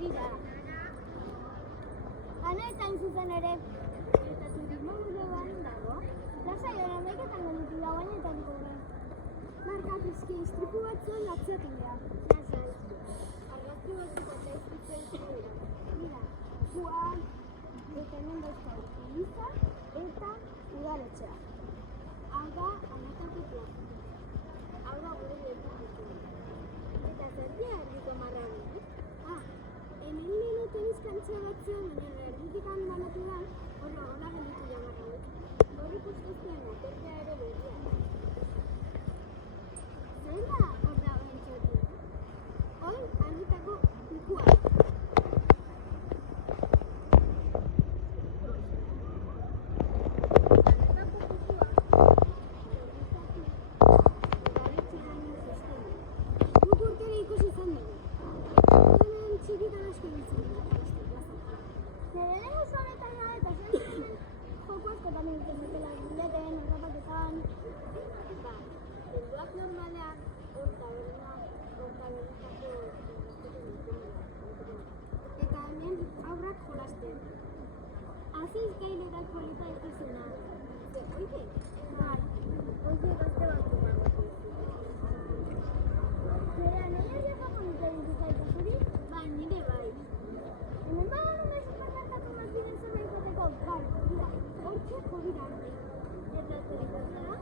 herrira. Hain zuzen ere, eta turismo museoan dago, lasai hori amaiketan gelditu da bainetatik horren. Markak eski istripu batzuen atzeatik behar. Lasai, argazki batzuk eta izkitzen zuen. Mira, guan, eta hemen dauzkagu Eliza eta udaletxea. Hau da, ametako plaza. Hau da gure lekuko. Eta zertia erdiko marragun, hemen lehenu tenizkantzia batzuen, baina erditik banatu da, horra gelditu da marragun. Gorri puztuzten aterpea ere begia. Zer da horra bentsotu? Hoi, ametako pikua. Helduak normalean, eta hemen aurrak jolasten. Aziz gailetak polita ikizuna. Oide? Bai, oide gazte bat dugu. Zera, nire japon iten zaitu zuri? Bai, nire bai. Hemen bada nire supermerkatu mazinen zerbait izateko, bai, dira, hortxeko dira. Eta zeritatzera?